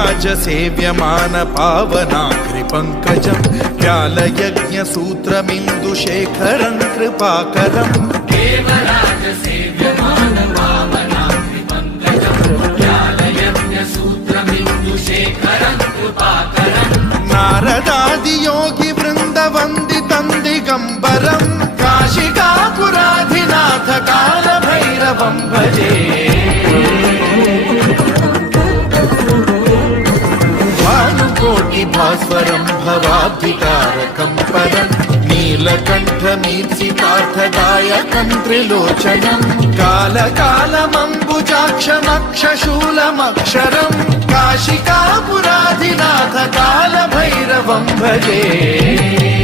देवराज सेव्यमान पावनाग्रिपङ्कजं व्यालयज्ञसूत्रमिन्दुशेखरं कृपाकरं देवराज सेव्यमान पावनाग्रिपङ्कजं व्यालयज्ञसूत्रमिन्दुशेखरं कृपाकरं नारदादियोगि वृन्दवन्दितं दिगम्बरं काशिकापुराधिनाथ कालभैरवं भजे भास्वरं भवाब्धिकारकं परं नीलकण्ठमीप्सितार्थदायकं त्रिलोचनं कालकालमम्बुजाक्षमक्षशूलमक्षरं काशिकापुराधिनाथ कालभैरवं भजे